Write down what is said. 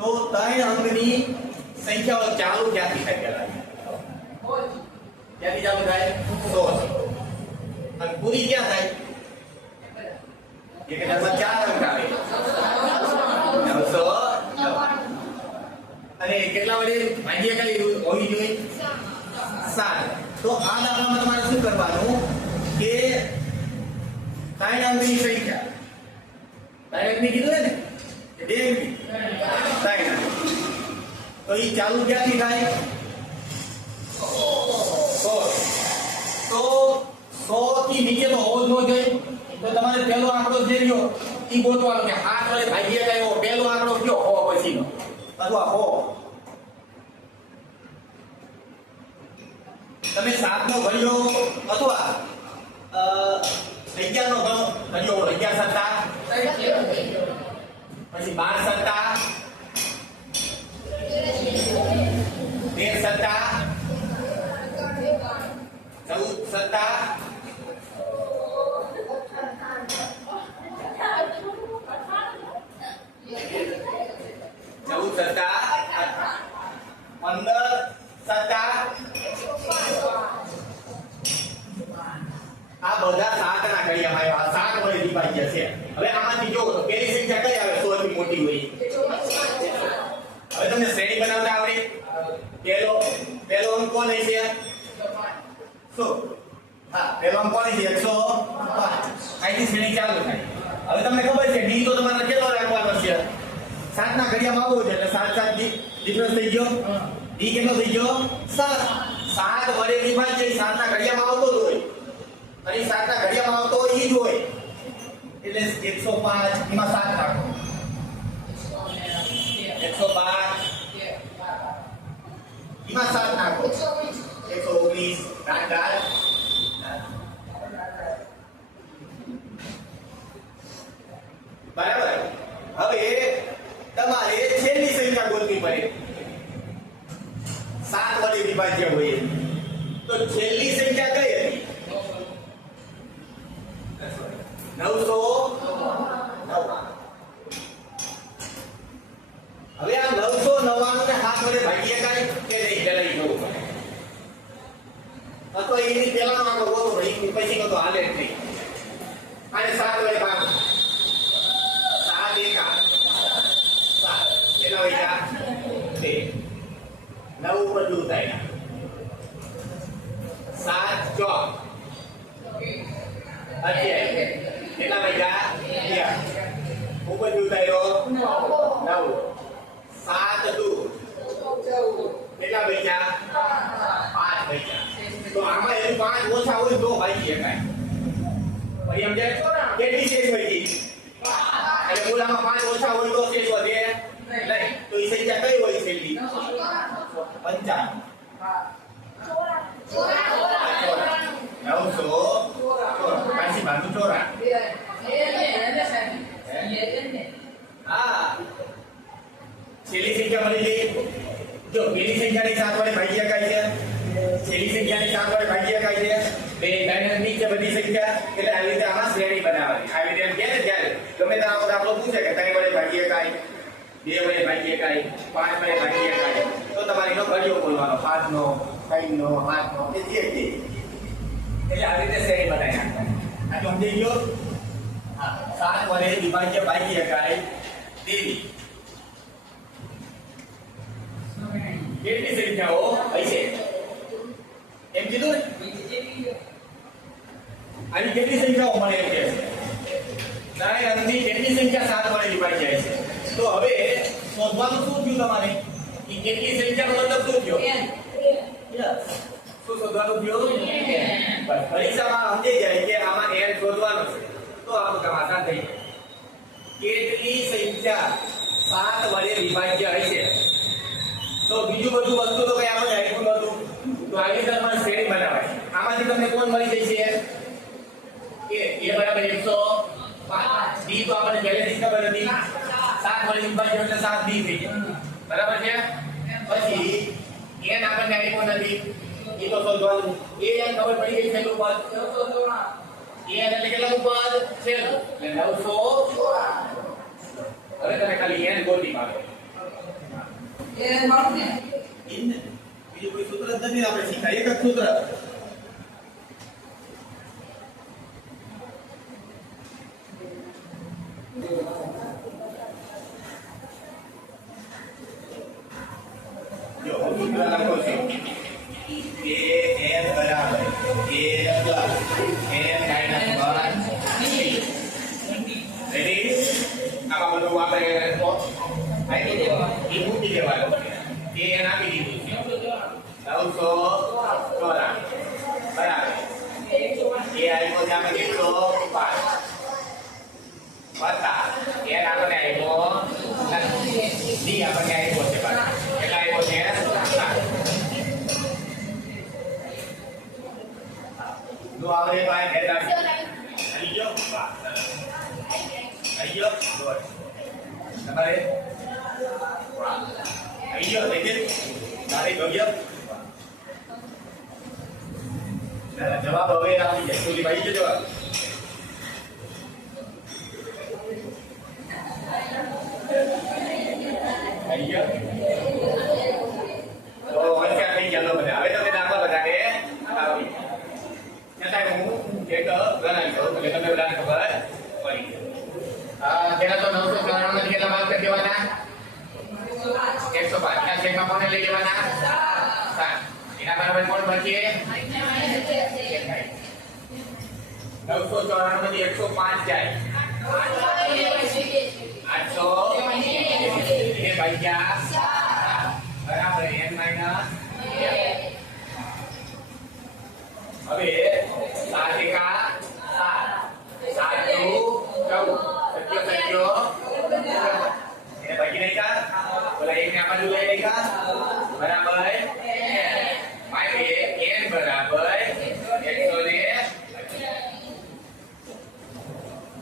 તો 3 અંકની સંખ્યાઓ ચાલુ ક્યાંથી થાય પેલા? ક્યાંથી ચાલુ થાય? 100. અને પૂરી ક્યાં થાય? 1004 અંક આવે. 900. અને કેટલા વડે ભાગ્ય કઈ હોવી જોઈએ? 7. તો આ દાખલામાં તમારે શું કરવાનું કે 3 અંકની સંખ્યા 3 અંકની કીધું ને 2 અંકની 3 અંક તો એ ચાલુ ક્યાંથી થાય? 100. તો 100 થી નીચે તો હોવો જ ન જોઈએ. તો તમારે પહેલો આંકડો જે રહ્યો એ ગોતવાનો કે 8 વડે ભાગ્ય કયો પહેલો આંકડો કયો હો પછીનો અથવા હો. તમે 7 નો ઘડિયો અથવા 11 નો ઘડિયો 11 સત્તા પછી 12 સત્તા 13 સત્તા 14 સત્તા 14 સત્તા 15 સત્તા આ બધા 7 ના ઘડિયામાં આવ્યા. 7 વડે વિભાજ્ય છે. હવે આમાંથી જો તો પેલી સંખ્યા કઈ આવે? 100 થી મોટી હોય. હવે તમને શ્રેણી બનાવતા આવડે? પેલો અંક કોણ છે? શું? હા, પેલો અંક કોણ છે? 105. અહીંથી શ્રેણી ચાલુ થાય. હવે તમને ખબર છે ડી તો તમારે કેટલો રાખવાનો છે? 7 ના ઘડિયામાં આવવું છે એટલે 7 7 ડિફરન્સ થઈ ગયો. ડી કેટલો થઈ ગયો? 7. 7 વડે વિભાજ્ય 7 ના ઘડિયામાં આવતો જ હોય. અને 7 ના ઘડિયામાં આવતો હોય ઈ જ હોય. એટલે 105 એમાં 7 નાખો. 112 એમાં 7 નાખો. 119 કાંડાળ. બરાબર. હવે તમારે છેલ્લી સંખ્યા ગોતવી પડે. 7 વડે વિભાજ્ય હોય તો છેલ્લી સંખ્યા કઈ હતી? 999. હવે આ 999 ને 7 વડે ભાગીએ કાઈ કે નહીં પેલા ઈ જોવું પડે. અથવા એની પેલાનો આંકડો ગોતો રહી પછી તો હાલે જ નહીં. અને 7 વડે ભાગો. 7 1 7 કેટલા વૈયા? 2 9 ઉપર દૂર થાય. 7 4 28 કેટલા વૈયા? 11 ઉપર દૂર થયો 9 7 દૂર કેટલા વૈયા? 5 વૈયા. તો આમાં એનું 5 ઓછા હોય તો ભાગી શકાય. પછી સમજે કેટલી શેષ વધી? એટલે મૂળામાં 5 ઓછા હોય તો શેષ વધે નહીં. તો એ સંખ્યા કઈ હોય છેલ્લી? 55. 900 કાશી બાજુ ચોરા. હા, છેલ્લી સંખ્યા મળી ગઈ. જો પેલી સંખ્યાની 7 વડે ભાગી શકાય છે. છેલ્લી સંખ્યાની 7 વડે ભાગી શકાય છે. બે લાઈન નીચે બધી સંખ્યા એટલે આવી રીતે આમાં શ્રેણી બનાવવાની. આવી રીતે કે જ્યારે ગમે ત્યારે દાખલો પૂછે કે 3 વડે ભાગી શકાય, 2 વડે ભાગી શકાય, 5 વડે ભાગી શકાય, તો તમારે એનો ઘડિયો બોલવાનો. 5 નો 3 નો 8 નો એ જે એટલે આવી રીતે શ્રેણી બનાવી નાખવાની. આ સમજી ગયો? હા, 7 વડે વિભાજ્ય ભાગી શકાય તેવી કેટલી સંખ્યાઓ હશે? એમ કીધું ને? આવી કેટલી સંખ્યાઓ મળે એમ કે છે અંકની કેટલી સંખ્યા 7 વડે વિભાજ્ય છે? તો હવે શોધવાનું શું થયું તમારે? કે કેટલી સંખ્યાનો મતલબ શું થયો? શું શોધવાનું થયું? બસ પરીક્ષામાં સમજી જાય કે આમાં n શોધવાનું છે તો આપણું કામ આસાન થઈ જાય. કેટલી સંખ્યા 7 વડે વિભાજ્ય હશે? તો બીજું બધું વસ્તુ તો કઈ આપણે આપ્યું નતું. તો આવી રીતે તમારે શ્રેણી બનાવાય. આમાંથી તમને કોણ મળી જશે? કે a બરાબર 105. d તો આપણને પહેલેથી ખબર હતી. 7 વડે વિભાજ્ય એટલે 7 d થઈ જાય. બરાબર છે? પછી n આપણને આપ્યો નથી. એ તો શોધવાનું. એ n ખબર પડી ગઈ છેલ્લું પદ. n એટલે કેટલાનું પદ? છેલ્લું. એટલે 900. હવે તમે ખાલી n ગોતી પાડો. બીજું કોઈ સૂત્ર જ નથી આપણે શીખ્યા એક જ સૂત્ર જો હું સૂત્ર લખો છું કે n બરાબર n + n - 1 રેડી આમાં બધું આપણે આપી દેવાનું એ મૂકી દેવાનું કે n આપી દીધું છે 994 બરાબર એ આપ્યો છે આપણે કેટલો 5 વત્તા n આપણને આપ્યો ડી આપણને આપ્યો છે કેટલા આપ્યો છે 7 નો આવડે ભાઈ ભેગા આવી ગયો વાહ આવી ગયો ગુડ તમારે વાહ આવી ગયો દેખે તારે ગયો જવાબ હવે આવી જાય તો ભાઈ જો જવાબ આવી ગયો તો હોશિયાર થઈ ગયા બધા હવે તમે દાખલા બધા કે આવી છતાંય હું એક ગણાવી દઉં એટલે તમે બધાને ખબર પડી પેલા તો 994 માંથી કેટલા માર્ક દેવાના 105 ના છેદમાં કોને લઈ લેવાના 7 એના બરાબર કોણ બચે 994 માંથી 105 જાય 800 એ ભાગ્યા બરાબર n - 2 હવે 7 એકા 7 7 દુ 14 સત્યો એ બાકી નહીં કા બોલા એક ને આ બાજુ લઈ લઈ કા